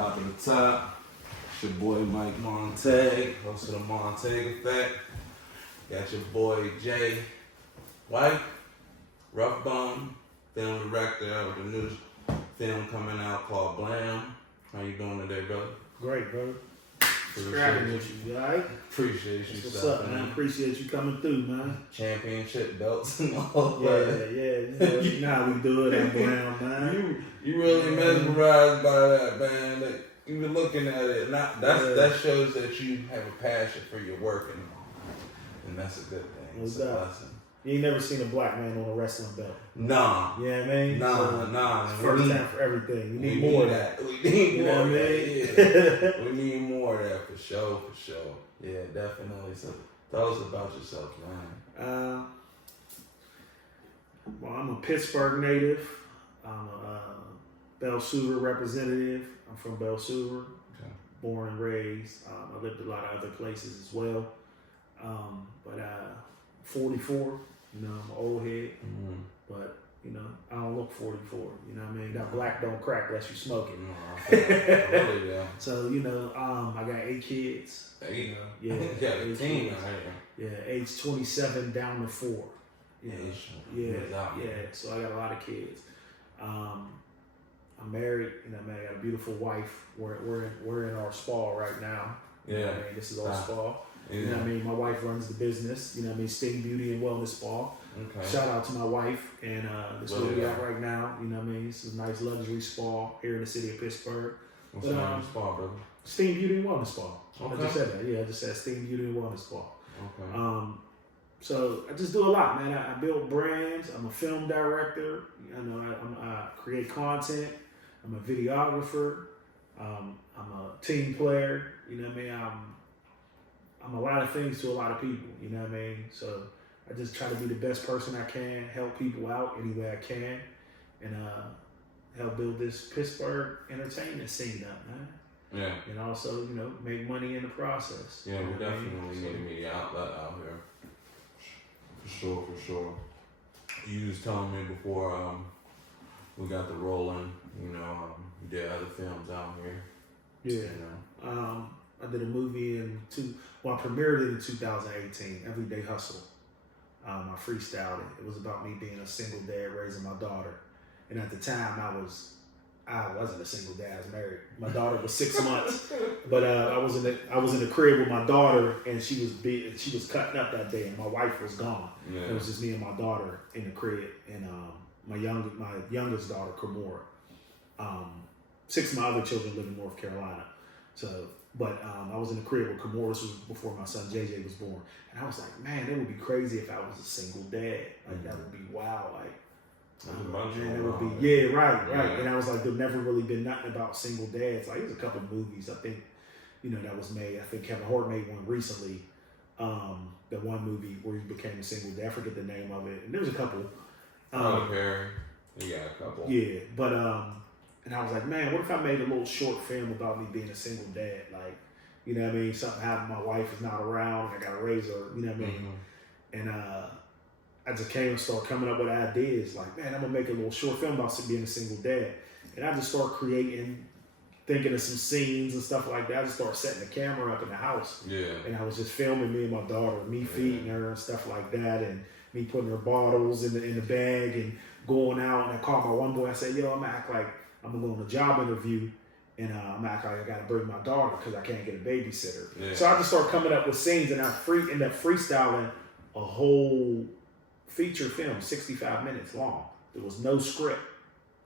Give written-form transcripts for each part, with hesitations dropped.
Top of the top. It's your boy Mike Montague, host of the Montague Effect. Got your boy Jay White, Rough Bone, film director of the new film coming out called BLAM. How you doing today, brother? Great, brother. Scrapping with you, alright? Appreciate you. What's up, man? Appreciate you coming through, man. Championship belts and all Yeah, that. you know how we do it at BLAM, man. You really mesmerized by that, man. Like, you were looking at it, that shows that you have a passion for your work, and that's a good thing. It's a blessing. You ain't never seen a black man on a wrestling belt. Nah. You know what I mean? Nah. First time for everything. We need more of that. We need more of that. Yeah. We need more of that for sure. Yeah, definitely. So tell us about yourself, man. Well, I'm a Pittsburgh native. I'm a Belle Suver representative. I'm from Belle Suver. Okay. Born and raised. I lived a lot of other places as well. But 44. You know, I'm an old head, but, you know, I don't look 44, you know what I mean? That black don't crack unless you smoke it. Really, yeah. So, you know, I got 8 kids. 8? You know, yeah. Yeah, 8 kids. Yeah, age 27 down to 4. You know? Yeah, so I got a lot of kids. I'm married, you know, man, I got a beautiful wife. We're in our spa right now. Yeah. You know what I mean? This is our spa. Yeah. You know what I mean? My wife runs the business, you know what I mean? Sting Beauty and Wellness Spa. Okay. Shout out to my wife, and this is where we at right now, you know what I mean? This is a nice luxury spa here in the city of Pittsburgh. What's the name of the spa, brother? Sting Beauty and Wellness Spa. Okay. I just said that, I just said Sting Beauty and Wellness Spa. Okay. So I just do a lot, man. I build brands. I'm a film director. You know, I create content. I'm a videographer. I'm a team player. You know what I mean? I'm a lot of things to a lot of people, you know what I mean? So I just try to be the best person I can, help people out any way I can, and help build this Pittsburgh entertainment scene up, man. Yeah. And also, you know, make money in the process. Yeah, we definitely need a media outlet out here. For sure. You was telling me before we got the rolling, you know, you did other films out here. Yeah. You know. I did a movie I premiered it in 2018, Everyday Hustle. I freestyled it. It was about me being a single dad raising my daughter. And at the time I wasn't a single dad, I was married. My daughter was 6 months. But I was in the crib with my daughter, and she was cutting up that day, and my wife was gone. Yeah. It was just me and my daughter in the crib, and my youngest daughter, Kamora. 6 of my other children live in North Carolina. But I was in the crib with Kamora. This was before my son JJ was born, and I was like, man, it would be crazy if I was a single dad. Like that would be wild. Like, man, it would be right. And I was like, there've never really been nothing about single dads. Like, there's a couple of movies I think, you know, that was made. I think Kevin Hart made one recently. The one movie where he became a single dad. I forget the name of it. And there was a couple. Perry. You got a couple. Yeah, but and I was like, man, what if I made a little short film about me being a single dad? Like, you know what I mean? Something happened, my wife is not around, and I got to raise her, you know what I mean? Mm-hmm. And I just came and started coming up with ideas. Like, man, I'm going to make a little short film about being a single dad. And I just started creating, thinking of some scenes and stuff like that. I just started setting the camera up in the house. Yeah. And I was just filming me and my daughter, me feeding her and stuff like that, and me putting her bottles in the bag and going out. And I called my one boy. I said, yo, I'm going to act like I'm going to go on a job interview, and I'm acting like I got to bring my daughter because I can't get a babysitter. Yeah. So I just started coming up with scenes, and I ended up freestyling a whole feature film, 65 minutes long. There was no script.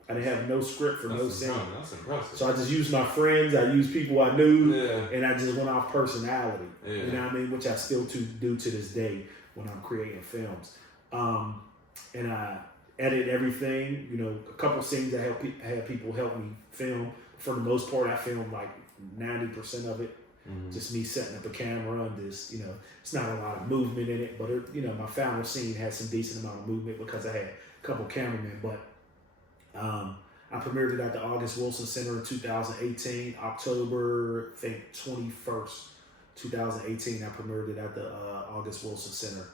I didn't have no script for no scene. That's impressive. So I just used my friends, I used people I knew, and I just went off personality. Yeah. You know what I mean? Which I still do to this day when I'm creating films. And I edit everything, you know, a couple scenes I had people help me film. For the most part, I filmed like 90% of it. Mm-hmm. Just me setting up a camera and just, you know, it's not a lot of movement in it, but it, you know, my final scene had some decent amount of movement because I had a couple cameramen. But I premiered it at the August Wilson Center in 2018, October, I think 21st, 2018. I premiered it at the August Wilson Center.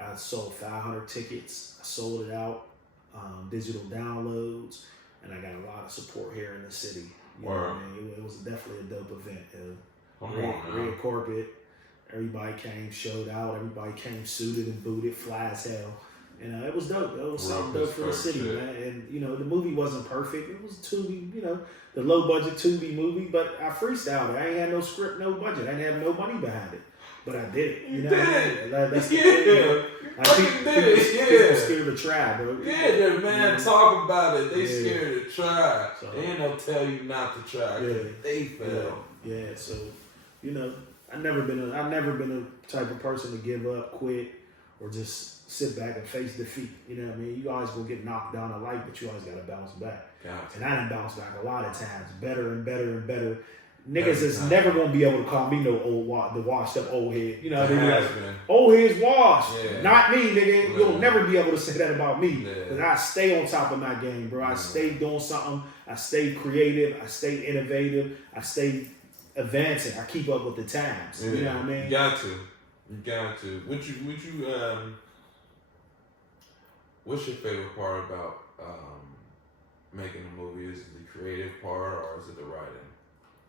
I sold 500 tickets. I sold it out. Digital downloads, and I got a lot of support here in the city. You know what I mean? It was definitely a dope event. Red carpet. Everybody came, showed out. Everybody came suited and booted, fly as hell. And it was dope. It was something dope for the city, man. And, the movie wasn't perfect. It was Tubi, the low budget Tubi movie, but I freestyled it. I ain't had no script, no budget. I didn't have no money behind it. But I did it. You know what I mean? That's the thing. People scared to try, bro. Yeah, man, talk about it. They scared to try. So, they ain't no tell you not to try. They fail. Yeah, so, I've never been a type of person to give up, quit, or just sit back and face defeat. You know what I mean? You always gonna get knocked down in life, but you always gotta bounce back. Gotcha. And I done bounced back a lot of times, better and better and better. Niggas is never gonna be able to call me no the washed up old head. You know what I mean? Like, old head's washed. Yeah. Not me, nigga. You'll never be able to say that about me. Because I stay on top of my game, bro. I stay doing something. I stay creative. I stay innovative. I stay advancing. I keep up with the times. You know what I mean? You got to. What's your favorite part about making a movie? Is it the creative part or is it the writing?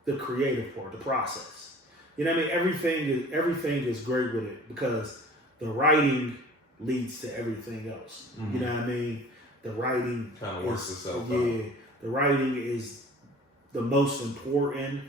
The creative part, the process. You know what I mean? Everything is great with it because the writing leads to everything else. Mm-hmm. You know what I mean? The writing kind of works itself out. The writing is the most important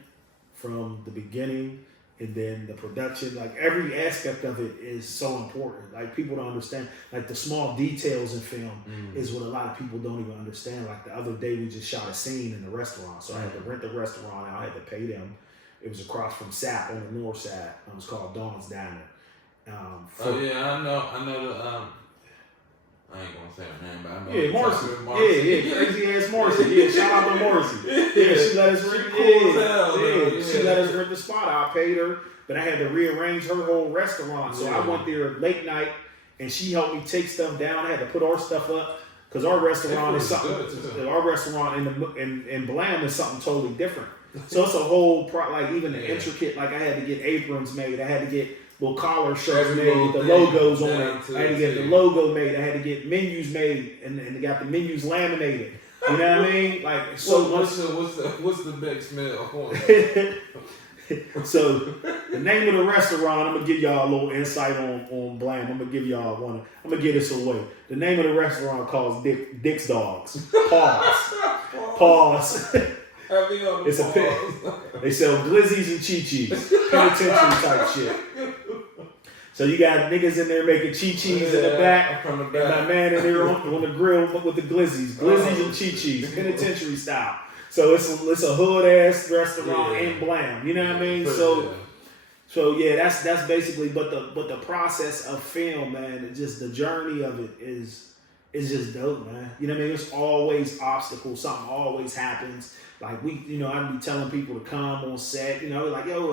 from the beginning, and then the production. Like every aspect of it is so important. Like people don't understand. Like the small details in film is what a lot of people don't even understand. Like the other day we just shot a scene in the restaurant, so I had to rent the restaurant out. I had to pay them. It was across from SAP on the north side. It was called Dawn's Diner. I know. I ain't gonna say her name, but I know. Yeah, Marcy. Crazy ass Marcy. Yeah, shout out to Marcy. Yeah, she let us rent. She let us rent the spot. I paid her, but I had to rearrange her whole restaurant. So I went there late night, and she helped me take stuff down. I had to put our stuff up because our restaurant is something. Our restaurant in BLAM is something totally different. So it's a whole even the intricate. Like I had to get aprons made. I had to get little collar shirts made with the logos on it. I had to get the logo made. I had to get menus made, and they got the menus laminated. You know what I mean? Like what's the big smell? So the name of the restaurant, I'm gonna give y'all a little insight on BLAM. I'm gonna give y'all one. I'm gonna give this away. The name of the restaurant calls Dick's Dogs. Pause. It's a pit. They sell glizzies and chi-chis. Penitentiary type shit. So you got niggas in there making chi-chis in the back. And my man in there on the grill with the glizzies. Glizzies and chi-chis. Penitentiary style. So it's a hood ass restaurant in BLAM. You know what I mean? So yeah, that's basically but the process of film, man, just the journey of it is just dope, man. You know what I mean? There's always obstacles, something always happens. Like I'd be telling people to come on set, like, people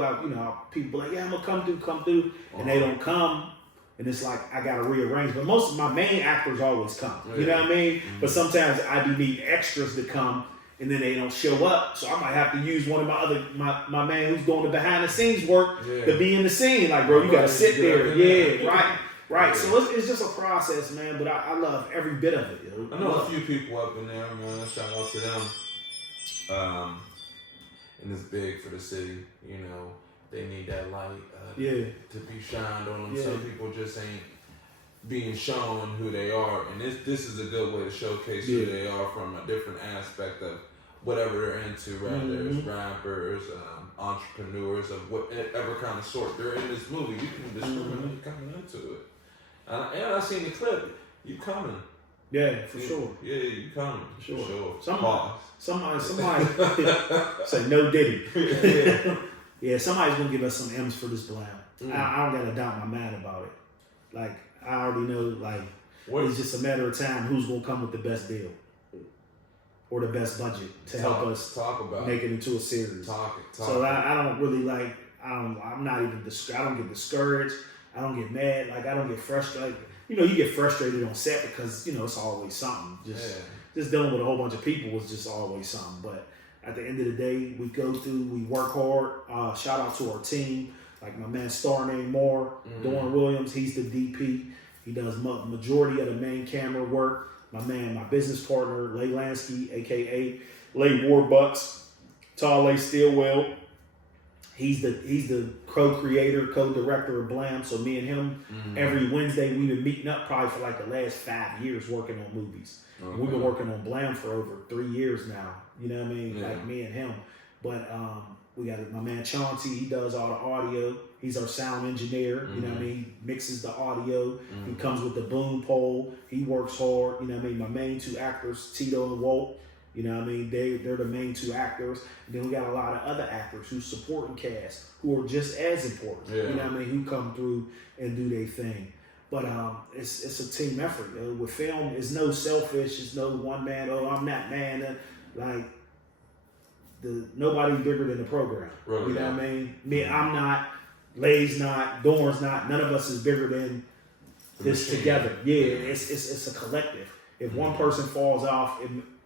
like, yeah, I'm gonna come through, and they don't come, and it's like, I gotta rearrange. But most of my main actors always come, you know what I mean? Mm-hmm. But sometimes I be need extras to come, and then they don't show up, so I might have to use one of my man who's doing the behind the scenes work to be in the scene. Like, bro, you gotta sit there, right. So it's just a process, man. But I love every bit of it. Yo. I know a few people up in there, man. Shout out to them. And it's big for the city, they need that light to be shined on them. Yeah. Some people just ain't being shown who they are, and this is a good way to showcase who they are from a different aspect of whatever they're into, rather it's rappers, entrepreneurs of whatever kind of sort they're in this movie. You can discriminate coming into it. And I seen the clip. You coming. Yeah, for sure. Yeah, you coming. For sure. Somebody say no Diddy. Yeah, somebody's gonna give us some M's for this BLAM. I don't gotta doubt my mind about it. Like I already know. Like it's just a matter of time who's gonna come with the best deal or the best budget to help us make it into a series. So I don't really like. I'm not even. I don't get discouraged. I don't get mad. Like I don't get frustrated. You get frustrated on set because it's always something. Just dealing with a whole bunch of people was just always something. But at the end of the day, we go through, we work hard. Shout out to our team, like my man Star named Moore, Doran Williams. He's the DP. He does majority of the main camera work. My business partner Lay Lansky, aka Lay Warbucks, Tall Stillwell. He's the co-creator, co-director of BLAM. So me and him, every Wednesday, we've been meeting up probably for like the last 5 years working on movies. Okay. We've been working on BLAM for over 3 years now. You know what I mean? Yeah. Like me and him. But we got my man Chauncey. He does all the audio. He's our sound engineer. You know what I mean? He mixes the audio. He comes with the boom pole. He works hard. You know what I mean? My main 2 actors, Tito and Walt. You know what I mean? They're the main 2 actors. And then we got a lot of other actors who support and cast who are just as important. Yeah. You know what I mean? Who come through and do their thing. But it's a team effort. You know? With film, it's no selfish. It's no one man. Oh, I'm that man. Like nobody bigger than the program. Really, you know what I mean? Me, I'm not. Lay's not. Dorn's not. None of us is bigger than this together. Yeah, it's a collective. If one person falls off,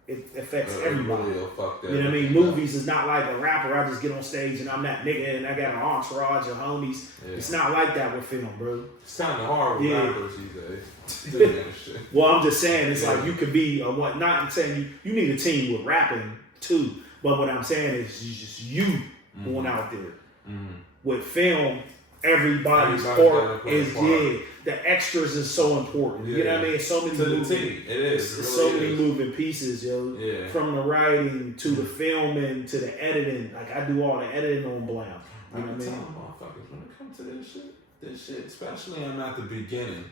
it affects everybody. You know what I mean? Movies is not like a rapper. I just get on stage and I'm that nigga and I got an entourage of homies. Yeah. It's not like that with film, bro. It's kind of hard with rappers these days. Well, I'm just saying it's like you could be a what? Not I'm saying you need a team with rapping too. But what I'm saying is just you going out there with film. Everybody's part is the extras is so important. Yeah. You know what I mean? It's so many many moving pieces, yo. Yeah. From the writing to the filming to the editing. Like I do all the editing on BLAM. You know what I mean? Motherfuckers, when it comes to this shit, especially at the beginning.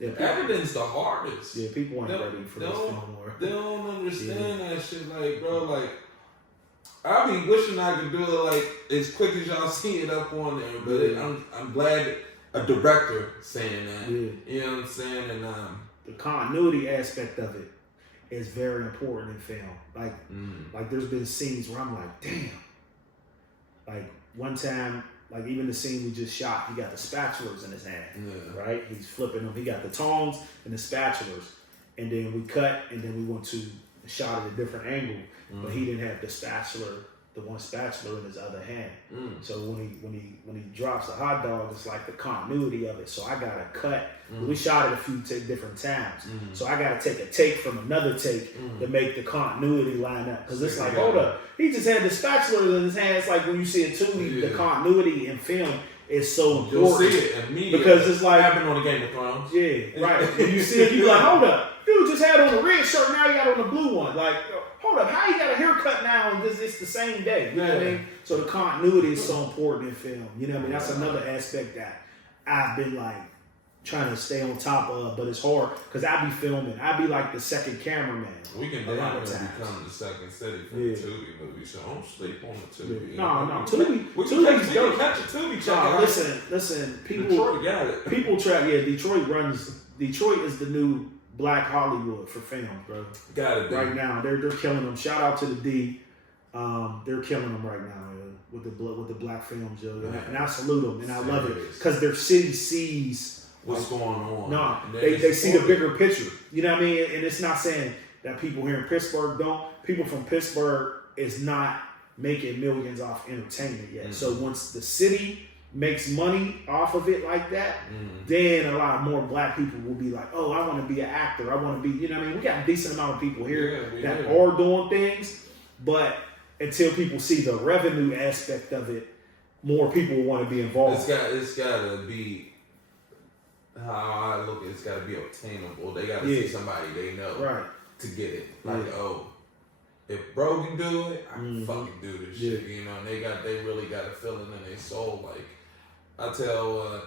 Yeah, editing's the hardest. Yeah, people ain't ready for this film more. They don't understand that shit, like, bro, like. I be wishing I could do it like as quick as y'all see it up on there, but I'm glad a director saying that. Yeah. You know what I'm saying? And the continuity aspect of it is very important in film. Like there's been scenes where I'm like, damn. Like one time, like even the scene we just shot, he got the spatulas in his hand, right? He's flipping them. He got the tongs and the spatulas, and then we cut, and then we went to shot at a different angle. But he didn't have the one spatula in his other hand. So when he drops the hot dog, it's like the continuity of it. So I gotta cut. We shot it a few different times. So I gotta take a take from another take to make the continuity line up. Because it's like, hold up, he just had the spatula in his hand. It's like when you see it too, the continuity in film is so important. You'll see it immediately. Because it's like happened on the Game of Thrones. Yeah, right. And you see it, you like, hold up. Dude just had on the red shirt, now he got on the blue one. Like, hold up, how you got a haircut now and it's the same day? You know what I mean? So the continuity is so important in film. You know what I mean? That's another aspect that I've been like trying to stay on top of, but it's hard because I be filming. I be like the second cameraman. We can definitely become the second city for the Tubi movie, so don't sleep on the Tubi. No, Tubi's dope. Catch a Tubi check. Listen, people. Detroit got it. People track. Yeah, Detroit is the new Black Hollywood for film, bro. Got it. Right now, they're killing them. Shout out to the D. They're killing them right now with the black films, yo. And I salute them and I love it because their city sees what's going on. No, they see the bigger picture. You know what I mean? And it's not saying that people here in Pittsburgh don't. People from Pittsburgh is not making millions off entertainment yet. So once the city makes money off of it like that, then a lot more black people will be like, oh, I want to be an actor. I want to be, you know what I mean? We got a decent amount of people here that are doing things, but until people see the revenue aspect of it, more people will want to be involved. It's got to be, how I look at it, it's got to be obtainable. They got to see somebody they know to get it. Like, oh, if bro can do it, I can fucking do this shit. You know, and they really got a feeling in their soul. Like, I tell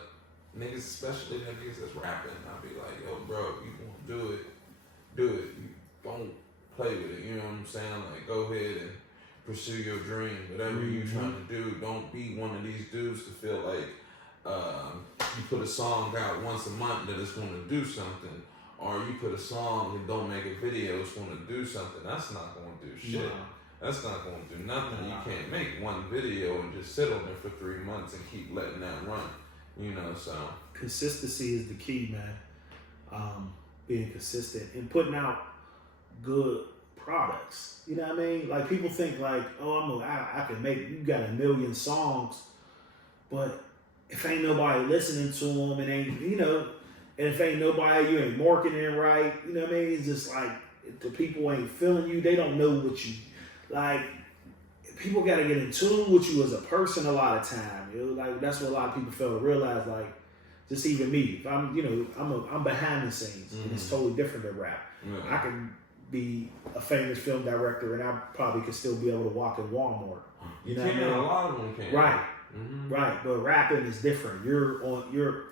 niggas, especially niggas that's rapping, I be like, yo, bro, if you want to do it. You don't play with it. You know what I'm saying? Like, go ahead and pursue your dream. Whatever you trying to do, don't be one of these dudes to feel like you put a song out once a month that it's going to do something, or you put a song and don't make a video, it's going to do something. That's not going to do shit. That's not going to do nothing. You can't make one video and just sit on it for 3 months and keep letting that run. You know, so consistency is the key, man. Being consistent and putting out good products. You know what I mean? Like people think like, oh, I can make. You got a million songs, but if ain't nobody listening to them, and ain't and if ain't nobody, you ain't marketing right. You know what I mean? It's just like if the people ain't feeling you. They don't know what you like. people got to get in tune with you as a person a lot of time. You know? Like that's what a lot of people fail to realize. Like just even me, if I'm, you know, I'm behind the scenes, and it's totally different than rap. I can be a famous film director, and I probably could still be able to walk in Walmart. You know what I mean? A lot of them can. Right. Right, but rapping is different. You're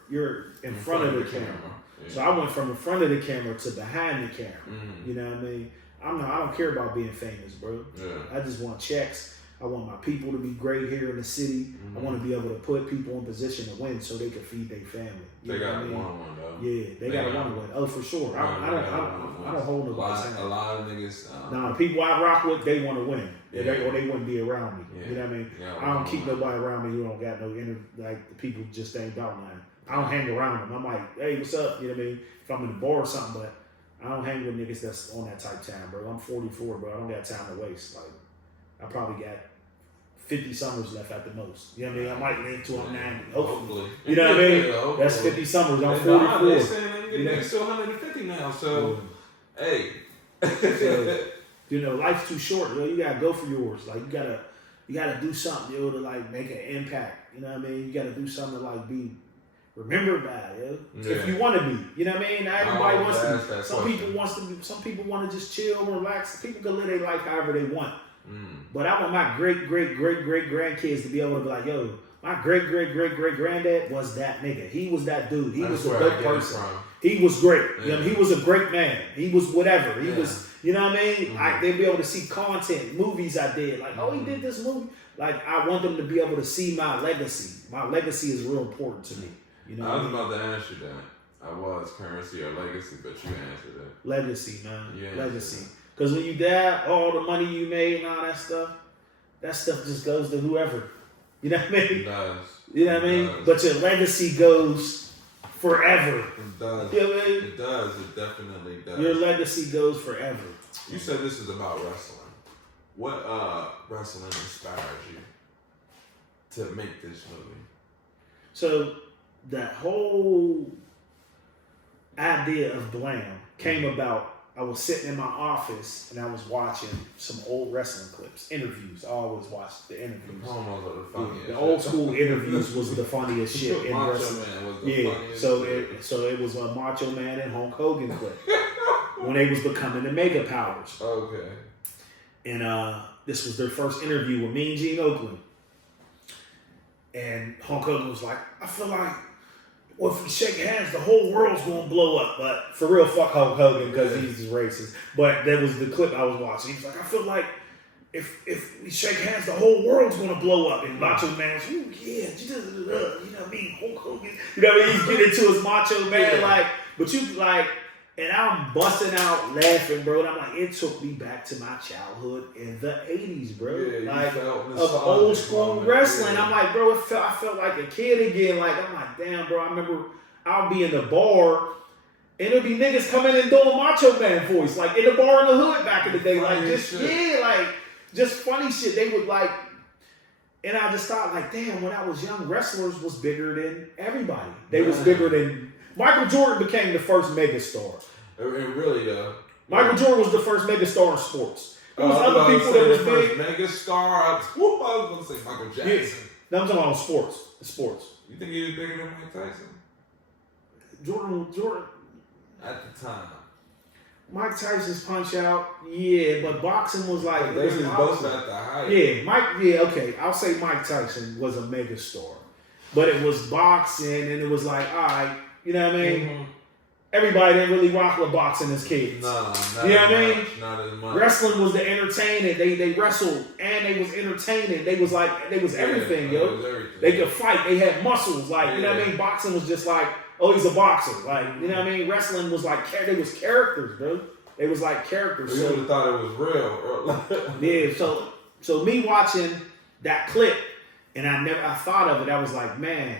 in front of the camera. Yeah. So I went from in front of the camera to behind the camera. You know what I mean? I don't care about being famous, bro. Yeah. I just want checks. I want my people to be great here in the city. I want to be able to put people in position to win so they can feed their family. They got to want one though. Yeah, they got to want to win. Oh, for sure. I don't hold nobody's hand. A lot of niggas. Nah, the people I rock with, they want to win. Yeah. Or they wouldn't be around me. Yeah. You know what I mean? Yeah, I don't keep nobody around me who don't got no like the people just ain't about mine. I don't hang around them. I'm like, hey, what's up? You know what I mean? If I'm in the bar or something, but I don't hang with niggas that's on that type time, bro. I'm 44, bro. I don't got time to waste. Like, I probably got 50 summers left at the most. You know what I mean? I might live till I'm 90. Hopefully. You know what I mean? That's 50 summers. I'm 44. They're saying they're still 150 now, so, hey. So, you know, life's too short, yo. You gotta go for yours. Like, you gotta do something, yo, to like make an impact. You know what I mean? You gotta do something to like be remembered by, yo. Yeah. If you want to be, you know what I mean? Not everybody wants to be. Some people want to just chill, relax. People can live their life however they want. But I want my great grandkids to be able to be like, yo, my great granddad was that nigga. He was that dude. He was a good person. He was great. Yeah. You know, he was a great man. He was whatever. He was, you know what I mean? They'd be able to see content, movies I did. Like, oh, he did this movie. Like, I want them to be able to see my legacy. My legacy is real important to me. You know, I was about to answer that. I was currency or legacy, but you answered that. Legacy, man. Legacy. Because when you die, all the money you made and all that stuff just goes to whoever. You know what I mean? It does. You know what I mean? But your legacy goes forever. It does. You know what I mean? It does. It definitely does. Your legacy goes forever. You said this is about wrestling. What wrestling inspired you to make this movie? So that whole idea of BLAM came about. I was sitting in my office and I was watching some old wrestling clips, interviews. I always watch the interviews. The old school interviews was the funniest shit in wrestling. So it was a Macho Man and Hulk Hogan clip when they was becoming the Mega Powers. Okay. And this was their first interview with Mean Gene Oakland. And Hulk Hogan was like, I feel like, well, if we shake hands, the whole world's gonna blow up. But for real, fuck Hulk Hogan because he's just racist. But that was the clip I was watching. He was like, I feel like if we shake hands, the whole world's gonna blow up. And Macho Man was, ooh, yeah, you know what I mean? Hulk Hogan, you know what I mean? He's getting into his Macho Man, like, but you like, and I'm busting out laughing, bro. And I'm like, it took me back to my childhood in the 80s, bro. Yeah, like, of old school wrestling. Yeah. I'm like, bro, I felt like a kid again. Like, I'm like, damn, bro. I remember I'll be in the bar, and it'll be niggas coming in doing Macho Man voice, like in the bar in the hood back in the day. Like, just funny shit. They would like, and I just thought, like, damn, when I was young, wrestlers was bigger than everybody. They was bigger than... Michael Jordan became the first megastar. It really, though. Michael Jordan was the first megastar in sports. There was other people that was big. Megastar. I was going to say Michael Jackson. Yes. No, I'm talking about sports. Sports. You think he was bigger than Mike Tyson? Jordan. At the time. Mike Tyson's Punch Out, yeah, but boxing was like... They was both at the height. Yeah, okay. I'll say Mike Tyson was a megastar. But it was boxing, and it was like, all right, you know what I mean? Mm-hmm. Everybody didn't really rock with boxing as kids. No, you know what I mean? Not as much. Wrestling was the entertaining. They wrestled and they was entertaining. They was everything, yo. Was everything. They could fight. They had muscles. Like, you know what I mean? Boxing was just like, oh, he's a boxer. Like, you know what I mean? Wrestling was like, they was characters, bro. They was like characters. You would have thought it was real. Yeah, so me watching that clip, and I thought of it, I was like, man,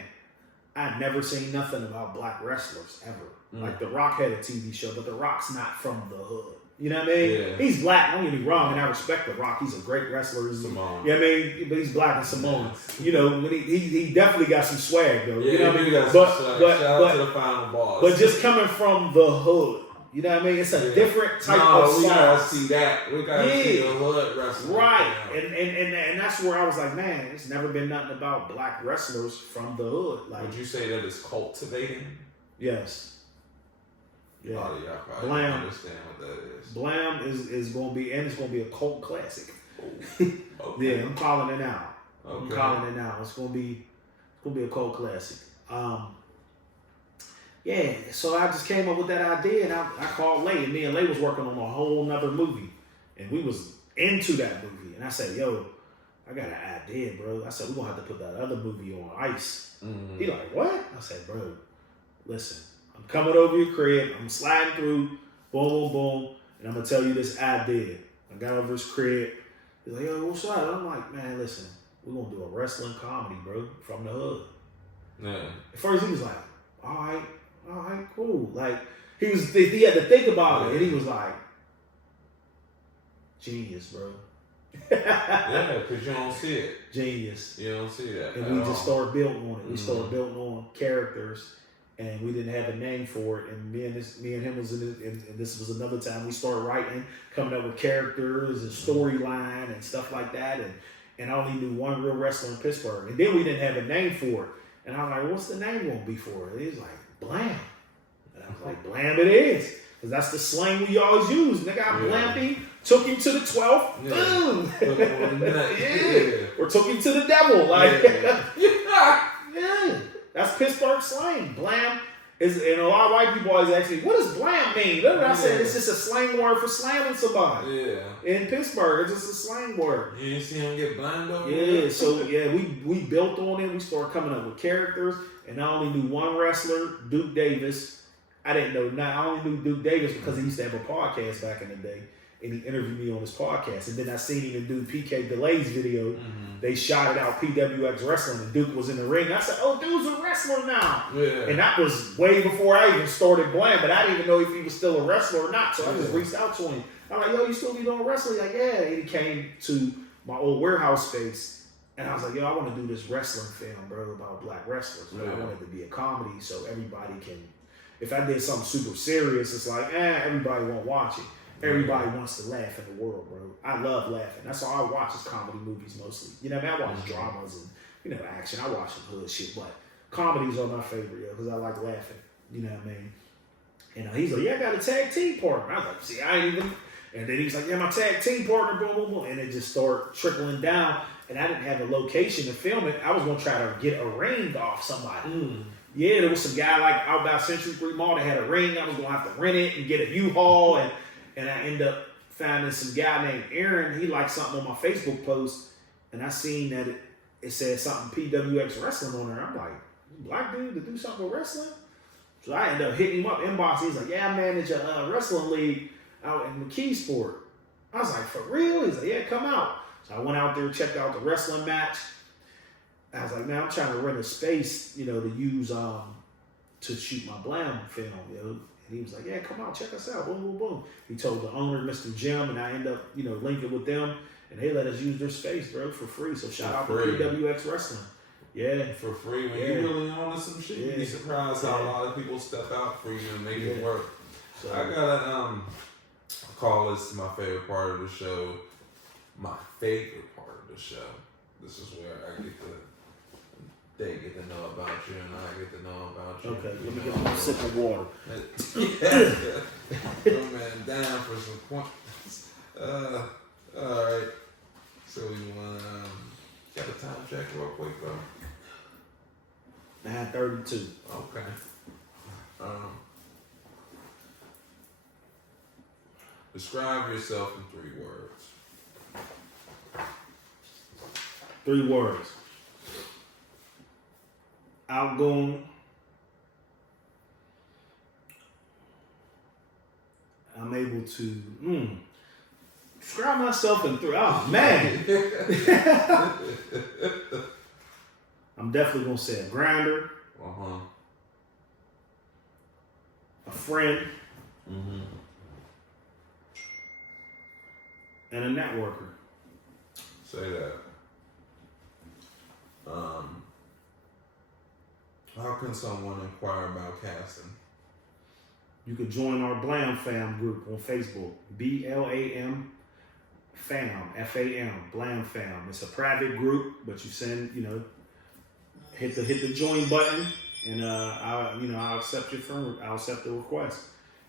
I'd never seen nothing about black wrestlers ever. Like, The Rock had a TV show, but The Rock's not from the hood. You know what I mean? Yeah. He's black, don't get me wrong, and I respect The Rock. He's a great wrestler. Samoan. You know what I mean? But he's black and Samoan. You know, but he definitely got some swag, though. Yeah, you know what I mean? Shout out to the final boss. But just coming from the hood, You know what I mean? It's a different type of we song. gotta see that. We gotta see the hood wrestling. Right. And that's where I was like, man, it's never been nothing about black wrestlers from the hood. Like, would you say that it's cultivating? Yes. Yeah. A lot of y'all probably BLAM. don't understand what that is. BLAM is gonna be, and it's gonna be a cult classic. Okay. Yeah, I'm calling it out. Okay. I'm calling it out. It's gonna be a cult classic. Yeah, so I just came up with that idea, and I called Lay, and me and Lay was working on a whole nother movie, and we was into that movie. And I said, yo, I got an idea, bro. I said, we're gonna have to put that other movie on ice. Mm-hmm. He like, what? I said, bro, listen, I'm coming over your crib, I'm sliding through, boom, boom, boom, and I'm gonna tell you this idea. I got over his crib. He's like, yo, what's up? I'm like, man, listen, we're gonna do a wrestling comedy, bro, from the hood. Yeah. At first he was like, all right, cool. Like he had to think about it, and he was like, genius, bro. Yeah, because you don't see it. Genius. You don't see that. And we just started building on it. We Mm-hmm. started building on characters, and we didn't have a name for it. And me and him was in it, and this was another time we started writing, coming up with characters and storyline and stuff like that. And I only knew one real wrestler in Pittsburgh, and then we didn't have a name for it. And I'm like, what's the name gonna be for it? He's like, BLAM. And I was like, BLAM it is. Because that's the slang we always use. Nigga, I blammed him, took him to the 12th. Boom. Yeah. Or took him to the devil. Like, yeah. That's Pittsburgh slang. BLAM is, and a lot of white people always ask me, what does BLAM mean? I said, it's just a slang word for slamming somebody. Yeah. In Pittsburgh, it's just a slang word. You didn't see him get blamed over? Yeah, so yeah, we built on it. We started coming up with characters, and I only knew one wrestler, Duke Davis. I didn't know. I only knew Duke Davis because he used to have a podcast back in the day, and he interviewed me on his podcast. And then I seen him do PK Delay's video. Mm-hmm. They shot it out PWX Wrestling, and Duke was in the ring. I said, "Oh, Duke's a wrestler now." Yeah. And that was way before I even started BLAM, but I didn't even know if he was still a wrestler or not. So I just reached out to him. I'm like, "Yo, you still be doing wrestling?" Like, yeah. And he came to my old warehouse space, and I was like, "Yo, I want to do this wrestling film, bro, about black wrestlers. But I want it to be a comedy so everybody can." If I did something super serious, it's like, everybody won't watch it. Everybody wants to laugh in the world, bro. I love laughing. That's all I watch is comedy movies mostly. You know what I mean? I watch dramas and, action. I watch some hood shit, but comedies are my favorite, because I like laughing. You know what I mean? And he's like, yeah, I got a tag team partner. I was like, see, I ain't even. And then he's like, yeah, my tag team partner, boom, boom, boom. And it just started trickling down. And I didn't have a location to film it. I was going to try to get a ring off somebody. Yeah, there was some guy like out by Century 3 Mall that had a ring. I was going to have to rent it and get a U-Haul. And I ended up finding some guy named Aaron. He liked something on my Facebook post. And I seen that it said something PWX Wrestling on there. I'm like, black dude to do something with wrestling? So I ended up hitting him up, inbox. He's like, yeah, I manage a wrestling league out in McKeesport. I was like, for real? He's like, yeah, come out. So I went out there, checked out the wrestling match. I was like, man, I'm trying to rent a space, to use to shoot my BLAM film, And he was like, yeah, come out, check us out, boom, boom, boom. He told the owner, Mr. Jim, and I ended up, linking with them, and they let us use their space, bro, for free. So shout out to PWX Wrestling. Yeah. For free. When you really on some shit, you'd be surprised how a lot of people step out for you and make it work. So I gotta call this my favorite part of the show. My favorite part of the show. This is where they get to know about you and I get to know about you. Okay, let me get a sip of water. Come man down for some points. Alright. So you wanna got a time check real quick, bro? 9:32. Okay. Describe yourself in 3 words. 3 words. Outgoing. I'm able to describe myself in 3. Oh man. I'm definitely gonna say a grinder. A friend. And a networker. Say that. How can someone inquire about casting? you can join our BLAM fam group on Facebook. BLAM fam, FAM, BLAM fam. It's a private group, but you send, hit the join button, and I'll accept I'll accept the request.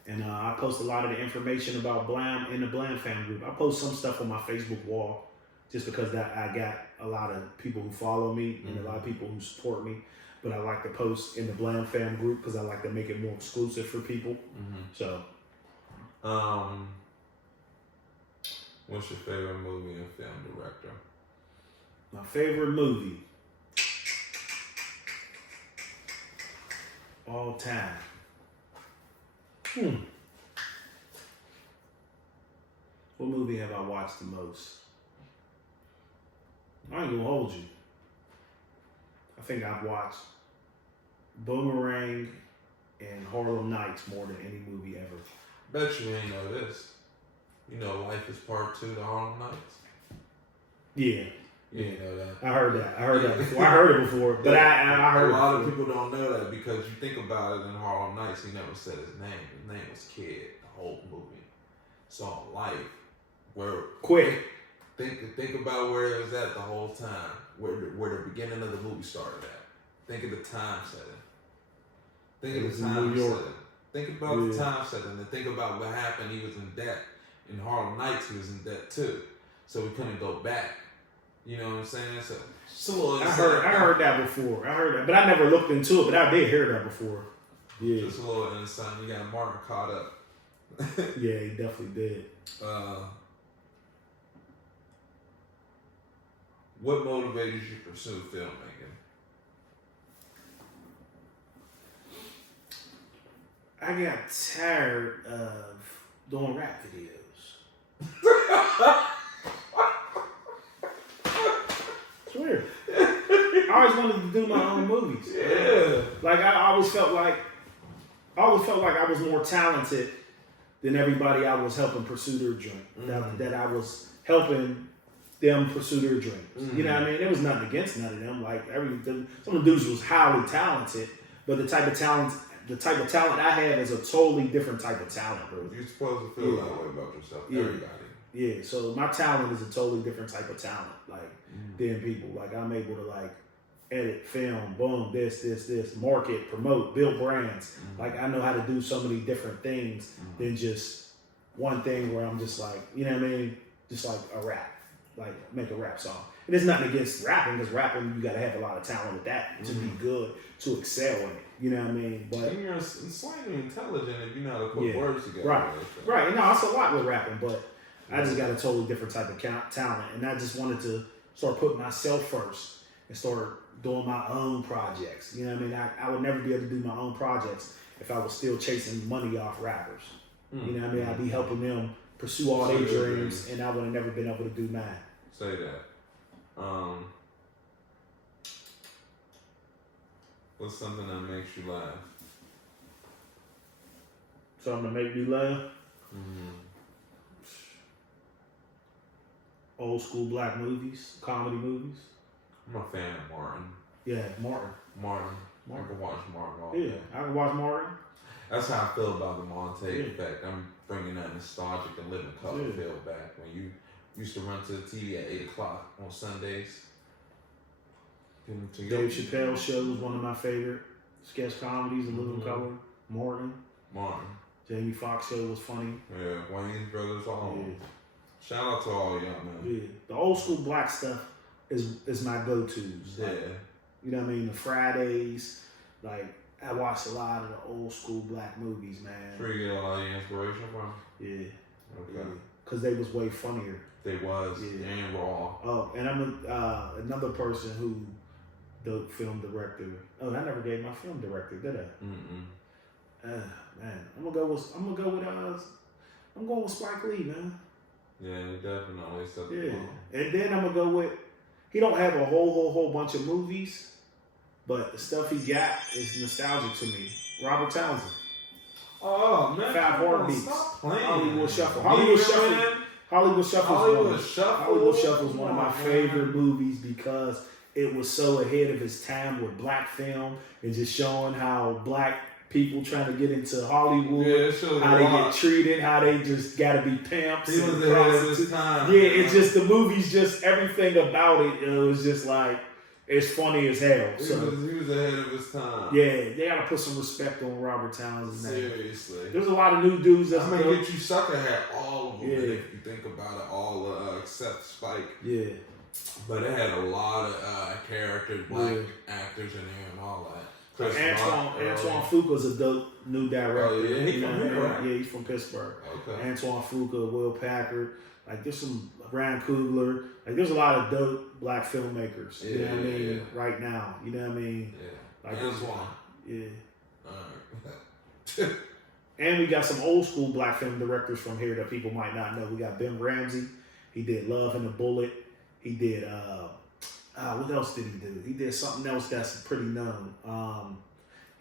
And I post a lot of the information about BLAM in the BLAM fam group. I post some stuff on my Facebook wall just because I got a lot of people who follow me and a lot of people who support me. But I like to post in the BLAM fam group because I like to make it more exclusive for people. So, what's your favorite movie and film director? My favorite movie all time. What movie have I watched the most? I ain't gonna hold you. I think I've watched Boomerang and Harlem Nights more than any movie ever. Bet you ain't know this. You know Life is Part 2 to Harlem Nights? Yeah. You didn't know that. I heard that before. I heard it before, but I heard a lot of people don't know that because you think about it in Harlem Nights, he never said his name. His name was Kid, the whole movie. So Life, where quick. Think about where it was at the whole time, where the beginning of the movie started at. Think of the time setting. Think of the time setting. Think about the time setting and think about what happened. He was in debt. In Harlem Nights, he was in debt too. So we couldn't go back. You know what I'm saying? So I heard that before. I heard that, but I never looked into it. But I did hear that before. Yeah, just a little insight. You got Martin caught up. Yeah, he definitely did. What motivated you to pursue filmmaking? I got tired of doing rap videos. Swear. I always wanted to do my own movies. Yeah. Like I always felt like I was more talented than everybody I was helping pursue their dream. That I was helping them pursue their dreams. You know what I mean? There was nothing against none of them. Like some of the dudes was highly talented, but the type of talent I have is a totally different type of talent, bro. You're supposed to feel that way about yourself. Everybody. Yeah, so my talent is a totally different type of talent, than people. Like I'm able to edit, film, boom, this, market, promote, build brands. Like I know how to do so many different things than just one thing where I'm just you know what I mean? Just like a rap, make a rap song. And there's nothing against rapping, because rapping, you gotta have a lot of talent with that to be good, to excel in it. You know what I mean? But and you're slightly intelligent if you know how to put words together. Right. And no, it's a lot with rapping, but I just got a totally different type of talent, and I just wanted to start putting myself first and start doing my own projects. You know what I mean? I would never be able to do my own projects if I was still chasing money off rappers. You know what I mean? I'd be helping them pursue all their dreams, and I would have never been able to do mine. Say that. What's something that makes you laugh? Something to make me laugh? Old school black movies, comedy movies. I'm a fan of Martin. Yeah, Martin. I can watch Martin all day. I can watch Martin. That's how I feel about the Montague effect. I'm bringing that nostalgic and living color feel back when you used to run to the TV at 8 o'clock on Sundays. Dave Chappelle's show was one of my favorite sketch comedies in living color. Martin. Jamie Foxx show was funny. Yeah, Wayne's Brothers, all of them. Shout out to all y'all, man. Yeah, the old school black stuff is my go-tos. Yeah. You know what I mean? The Fridays, I watched a lot of the old school black movies, man. Sure you get a lot of inspiration from? Yeah. Okay. Because they was way funnier. They was, and raw. Oh, and I'm another person who, the film director. Oh, I never gave my film director, did I? Man, I'm going with Spike Lee, man. Yeah, he definitely stuff. Yeah, and then I'm gonna go with. He don't have a whole bunch of movies, but the stuff he got is nostalgic to me. Robert Townsend. Oh man, 5 Heartbeats. Stop playing. Hollywood Shuffle. Hollywood Shuffle is one of my favorite movies because it was so ahead of its time with black film and just showing how black people trying to get into Hollywood, it shows how a they lot. get treated, how they just gotta be pimps. He was and ahead of his time. Yeah, it's just the movie's just everything about it. It was just like it's funny as hell. He was ahead of his time. Yeah, they gotta put some respect on Robert Townsend's name. Seriously. There's a lot of new dudes that's I'm gonna get you sucker hat all of them. Yeah. If you think about it, all except Spike. Yeah. But it had a lot of characters, black actors in there and all that. Chris Antoine Fuqua's a dope new director. Oh, yeah, he's from here, right? Yeah, he's from Pittsburgh. Okay. Antoine Fuqua, Will Packard. Like there's some Ryan Coogler. Like there's a lot of dope black filmmakers. You know what I mean? Right now. You know what I mean? Yeah. Like Antoine. Yeah. Alright. And we got some old school black film directors from here that people might not know. We got Ben Ramsey. He did Love and a Bullet. He did what else did he do? He did something else that's pretty known.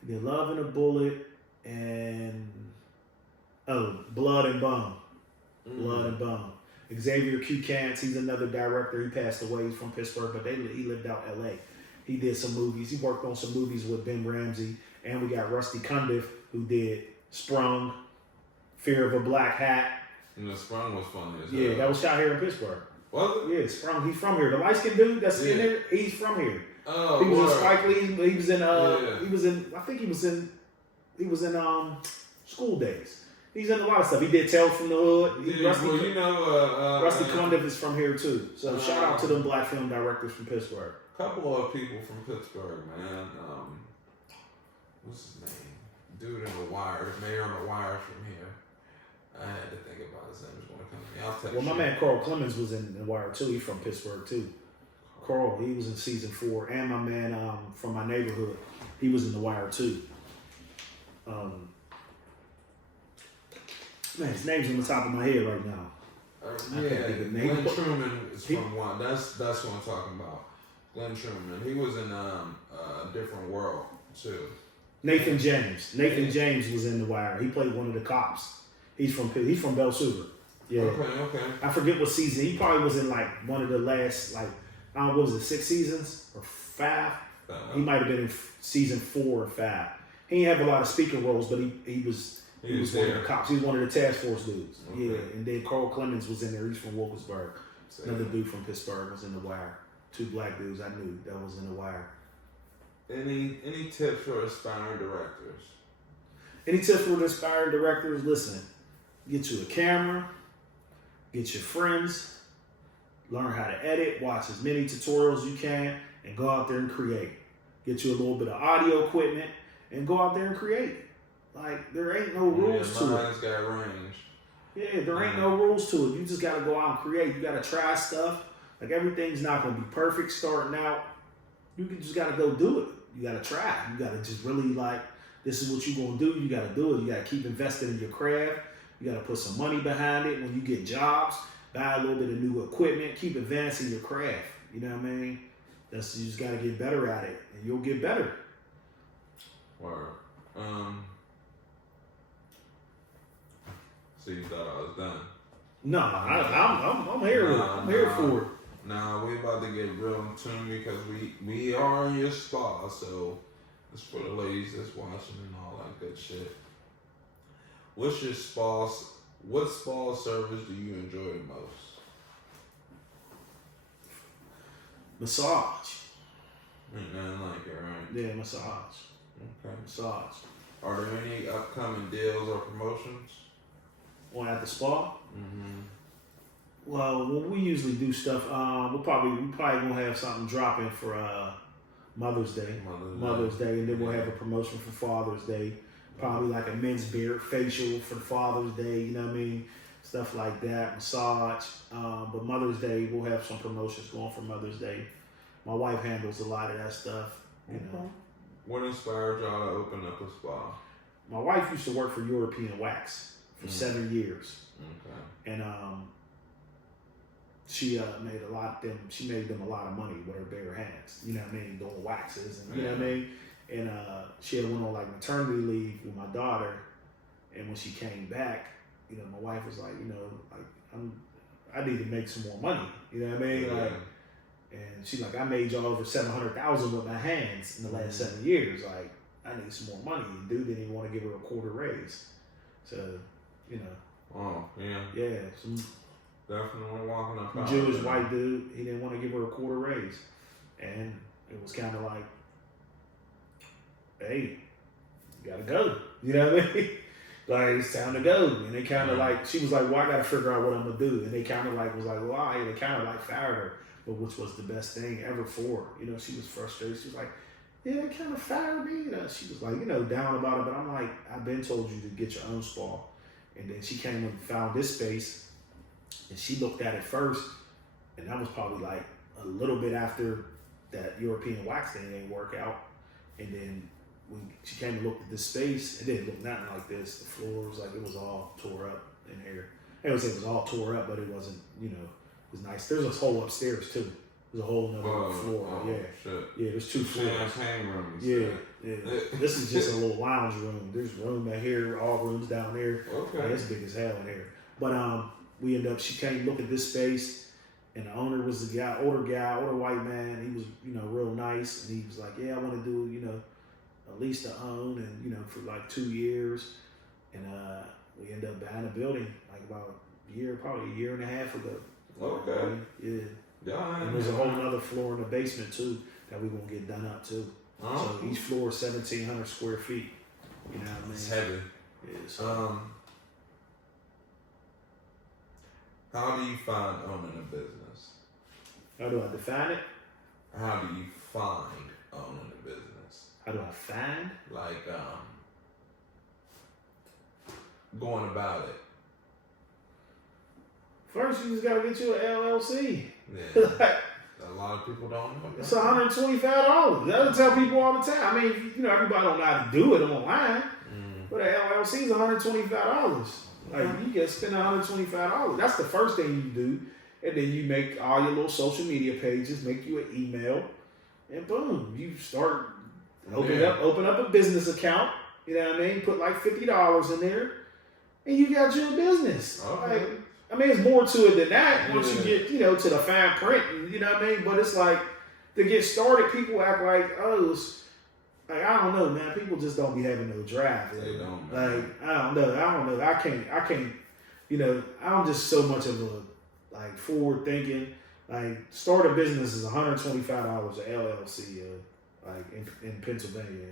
He did Love and a Bullet and Blood and Bone. Blood and Bone. Xavier Q. Cantz, he's another director. He passed away. He's from Pittsburgh, but he lived out LA. He did some movies. He worked on some movies with Ben Ramsey. And we got Rusty Cundiff, who did Sprung, Fear of a Black Hat. You know, Sprung was funny as hell. Yeah, that was shot here in Pittsburgh. Was it? Yeah, Sprung. He's from here. The light skinned dude that's in there, he's from here. Oh, he was Lord. in Spike Lee. He was in. I think he was in School Days. He's in a lot of stuff. He did Tales from the Hood. Yeah, Rusty Cundiff is from here too. So shout out to them black film directors from Pittsburgh. Couple of people from Pittsburgh, man. What's his name? Dude in The Wire, the mayor on The Wire from here. I had to think about his name. It's going to come to me. I'll text you. My man Carl Clemens was in The Wire too. He's from Pittsburgh too. Carl, he was in season 4, and my man from my neighborhood, he was in The Wire too. Man, his name's on the top of my head right now. Glenn Truman is from one. That's what I'm talking about. Glenn Truman. He was in A Different World too. Nathan James. James was in The Wire. He played one of the cops. He's from Bell Sugar. Yeah. Okay. I forget what season. He probably was in like one of the last what was it, 6 seasons or 5? He might have been in season 4 or 5. He didn't have a lot of speaking roles, but he was one of the cops. He was one of the task force dudes. Okay. Yeah. And then Carl Clemens was in there. He's from Wilkesburg. Another dude from Pittsburgh was in The Wire. 2 black dudes I knew that was in The Wire. Any tips for aspiring directors? Any tips for aspiring directors? Listen, get you a camera, get your friends, learn how to edit, watch as many tutorials you can, and go out there and create. Get you a little bit of audio equipment and go out there and create. Like, there ain't no rules to it. Mine's got range. Yeah, there ain't no rules to it. You just got to go out and create. You got to try stuff. Like, everything's not going to be perfect starting out. You just got to go do it. You got to try. You got to just really this is what you're going to do. You got to do it. You got to keep investing in your craft. You got to put some money behind it. When you get jobs, buy a little bit of new equipment. Keep advancing your craft. You know what I mean? You just got to get better at it, and you'll get better. Word. So you thought I was done? No, I'm here. I'm here for it. Nah, we about to get real in tune because we are in your spa, so it's for the ladies that's watching and all that good shit. What spa service do you enjoy the most? Massage. Ain't nothing like it, right? Yeah, massage. Okay. Massage. Are there any upcoming deals or promotions? At the spa? Mm-hmm. Well, when we usually do stuff, we probably gonna have something dropping for Mother's Day. Mother's Day, and then we'll have a promotion for Father's Day. Probably like a men's beard facial for Father's Day. You know what I mean? Stuff like that. Massage. But Mother's Day, we'll have some promotions going for Mother's Day. My wife handles a lot of that stuff. You know. What inspired y'all to open up a spa? My wife used to work for European Wax for 7 years. Okay. And she made them a lot of money with her bare hands. You know what I mean? Doing waxes and you know what I mean? And she had went on maternity leave with my daughter, and when she came back, my wife was like, I need to make some more money. You know what I mean? Yeah. And she's like, I made y'all over $700,000 with my hands in the last 7 years. Like, I need some more money. And dude didn't even want to give her a quarter raise. So, you know. Oh, yeah. Yeah, some Definitely walking up. Jewish white dude, he didn't want to give her a quarter raise. And it was kind of like, hey, you gotta go. You know what I mean? Like, it's time to go. And they kind of like, she was like, well, I gotta figure out what I'm gonna do. And they kind of like was like, why? And they kind of like fired her, but which was the best thing ever for her. You know, she was frustrated. She was like, yeah, they kind of fired me. You know, she was like, you know, down about it. But I'm like, I've been told you to get your own spa. And then she came and found this space, and she looked at it first, and that was probably like a little bit after that European wax thing didn't work out. And then when she came and looked at this space, it didn't look nothing like this. The floor was like, it was all tore up in here. I would say it was all tore up, but it wasn't, you know, it was nice. There's a whole upstairs too. There's a whole nother floor. Yeah. Shit. Yeah, there's 2 floors. Champagne rooms. Yeah. This is just a little lounge room. There's room out here, all rooms down there. Okay. Like, it's big as hell in here. But we ended up, she came look at this space, and the owner was the guy, older white man. He was, you know, real nice. And he was like, yeah, I want to do, you know, a lease to own, and, you know, for like 2 years. And we ended up buying a building like about probably a year and a half ago. Okay. Yeah. Yeah. And there's a whole other floor in the basement too that we're gonna get done up too. Oh. So each floor is 1,700 square feet. You know what I mean? It's heavy. Yeah, so. How do you find owning a business? How do I define it? How do you find owning a business? How do I find? Like, going about it. First, you just gotta get you an LLC. Yeah. A lot of people don't know. It's $125. I tell people all the time. I mean, you know, everybody don't know how to do it online, but an LLC is $125. Like, you get spend $125. That's the first thing you do, and then you make all your little social media pages, make you an email, and boom, you start open up a business account. You know what I mean? Put like $50 in there, and you got your business. Okay. Like, I mean, it's more to it than that once you get, you know, to the fine print, you know what I mean? But it's like, to get started, people act like, oh, it's, like, I don't know, man. People just don't be having no drive. They don't, man. Like, I don't know. I can't, you know, I'm just so much of a, like, forward thinking. Like, start a business is $125 an LLC, like, in Pennsylvania,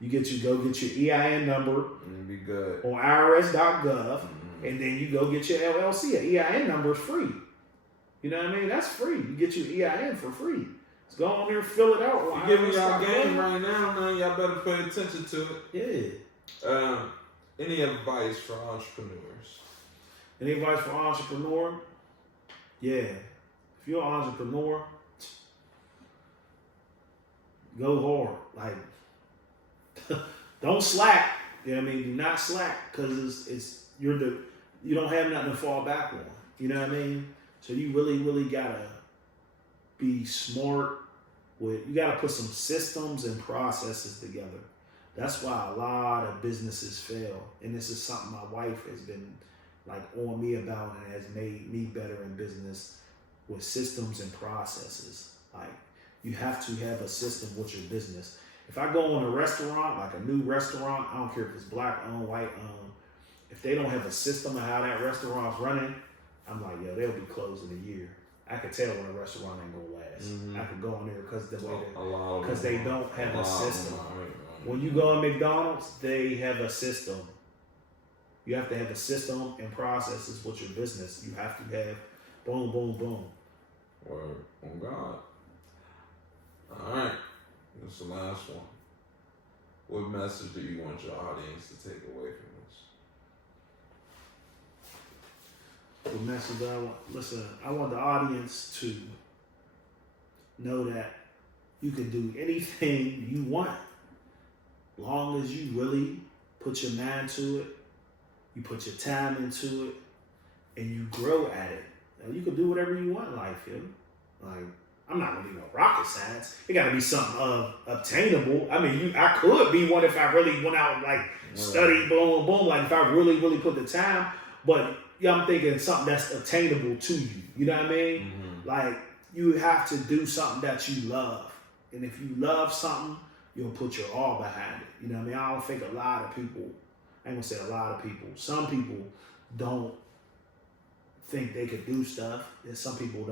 You go get your EIN number Be good. on IRS.gov. And then you go get your LLC. An EIN number is free. You know what I mean? That's free. You get your EIN for free. Just go on there, fill it out. You're giving y'all game right now, man. Y'all better pay attention to it. Yeah. Any advice for entrepreneurs? Any advice for entrepreneur? Yeah. If you're an entrepreneur, go hard. Like, don't slack. You know what I mean? Do not slack, because you don't have nothing to fall back on. You know what I mean? So you really, really gotta be smart you gotta put some systems and processes together. That's why a lot of businesses fail. And this is something my wife has been like on me about, and has made me better in business, with systems and processes. Like, you have to have a system with your business. If I go in a restaurant, like a new restaurant, I don't care if it's black owned, white owned, if they don't have a system of how that restaurant's running, I'm like, yo, they'll be closed in a year. I could tell when a restaurant ain't gonna last. I could go in there because they don't have a system. When you go in McDonald's, they have a system. You have to have a system and processes with your business. You have to have boom, boom, boom. Word on God. All right. This is the last one. What message do you want your audience to take away from this? The message I want, listen, I want the audience to know that you can do anything you want, long as you really put your mind to it, you put your time into it, and you grow at it. Now, you can do whatever you want in life, yo. Like, I'm not gonna be no rocket science. It gotta be something obtainable. I mean, I could be one if I really went out and like study, boom, boom. Like, if I really, really put the time. But yeah, I'm thinking something that's attainable to you. You know what I mean? Like, you have to do something that you love. And if you love something, you'll put your all behind it. You know what I mean? I don't think a lot of people, I ain't gonna say a lot of people, some people don't think they could do stuff, and some people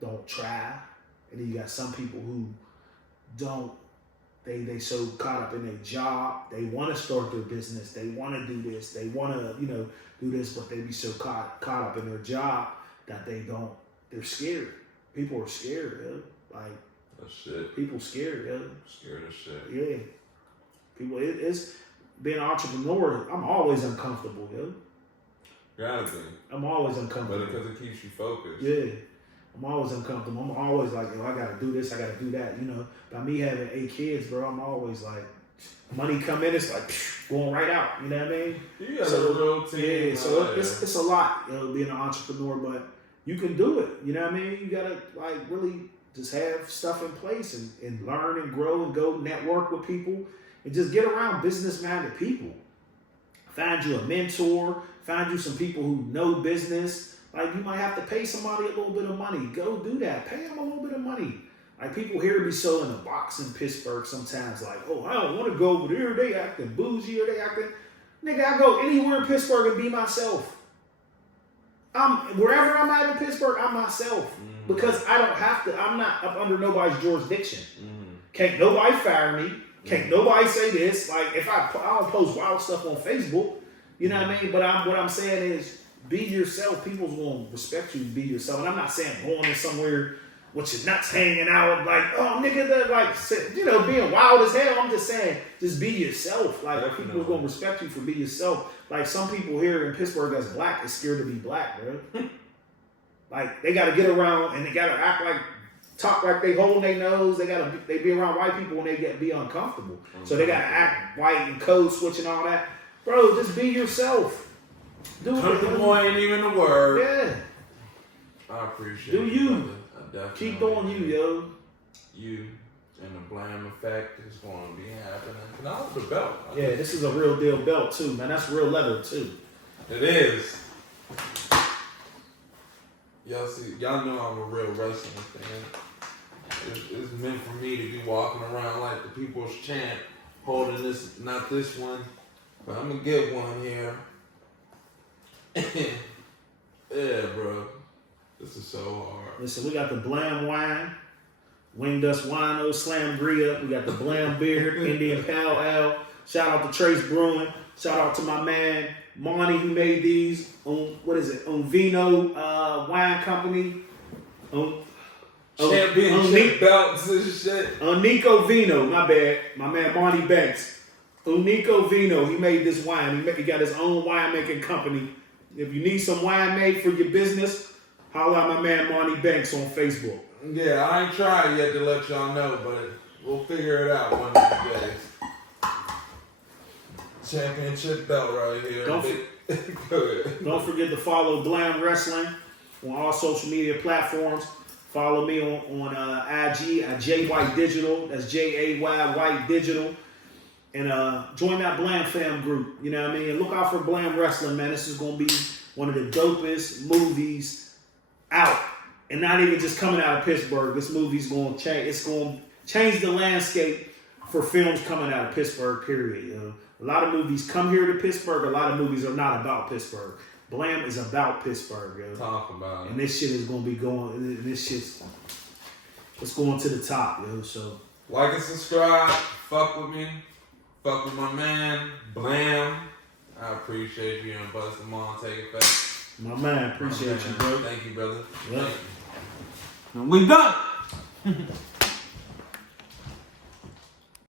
don't try. And then you got some people who don't, they so caught up in their job, they want to start their business, they want to do this, they want to, do this, but they be so caught up in their job that they're scared. People are scared, yo. Like, that's shit. People scared, yo. Scared of shit. Yeah. People, it's being an entrepreneur, I'm always uncomfortable, yo. Gotta be. I'm always uncomfortable. But because it keeps you focused. Yeah. I'm always uncomfortable. I'm always like, I gotta do this, I gotta do that. By me having 8 kids, bro, I'm always like, money come in, it's like going right out. You know what I mean? You got a real team. Yeah, so it's a lot, being an entrepreneur, but you can do it. You know what I mean? You gotta like really just have stuff in place and learn and grow and go network with people and just get around business-minded people. Find you a mentor, find you some people who know business. Like, you might have to pay somebody a little bit of money. Go do that. Pay them a little bit of money. Like, people here be so in a box in Pittsburgh sometimes. Like, oh, I don't want to go over there. They acting bougie or they acting... Nigga, I go anywhere in Pittsburgh and be myself. Wherever I'm at in Pittsburgh, I'm myself. Mm-hmm. Because I don't have to... I'm not up under nobody's jurisdiction. Mm-hmm. Can't nobody fire me. Can't nobody say this. Like, if I don't post wild stuff on Facebook. You know what I mean? But what I'm saying is, be yourself. People's gonna respect you to be yourself. And I'm not saying going to somewhere with your nuts hanging out, like, oh nigga, that like, being wild as hell. I'm just saying, just be yourself. Like, people's gonna respect you for being yourself. Like, some people here in Pittsburgh that's black is scared to be black, bro. Like, they gotta get around and they gotta talk like they holding their nose. They be around white people when they be uncomfortable. So they gotta act white and code switch and all that. Bro, just be yourself. Comfortable ain't even a word. Yeah. I appreciate Do you. Keep doing you, yo. You and the BLAM effect is going to be happening. And I hold the belt. Yeah, this is a real deal belt too, man. That's real leather too. It is. Y'all know I'm a real wrestling fan. It's meant for me to be walking around like the people's champ, holding this, not this one, but I'm going to get one here. Yeah, bro. This is so hard. Listen, we got the BLAM wine, Wing Dust Wino, Slam Bria. We got the BLAM beer, Indian Pale Ale. Shout out to Trace Brewing. Shout out to my man Monty who made these. Vino Wine Company. Championship belts and shit. Nico Vino, my bad. My man Monty Banks. Nico Vino, he made this wine. He got his own winemaking company. If you need some wine made for your business, holler at my man Monty Banks on Facebook. Yeah, I ain't tried yet to let y'all know, but we'll figure it out one of these days. Championship belt right here. Don't forget to follow BLAM Wrestling on all social media platforms. Follow me on IG at J White Digital. That's JAY White Digital. And join that BLAM fam group. You know what I mean? And look out for BLAM Wrestling, man. This is going to be one of the dopest movies out. And not even just coming out of Pittsburgh. This movie's going to change. It's going to change the landscape for films coming out of Pittsburgh, period. You know? A lot of movies come here to Pittsburgh. A lot of movies are not about Pittsburgh. BLAM is about Pittsburgh, yo. Talk about it. And this shit is going to be going, it's going to the top, yo. So like and subscribe. Fuck with me. Fuck with my man, BLAM. I appreciate you and Buster Montague effect. My man, appreciate you, bro. Thank you, brother. Yeah. Thank you. And we done.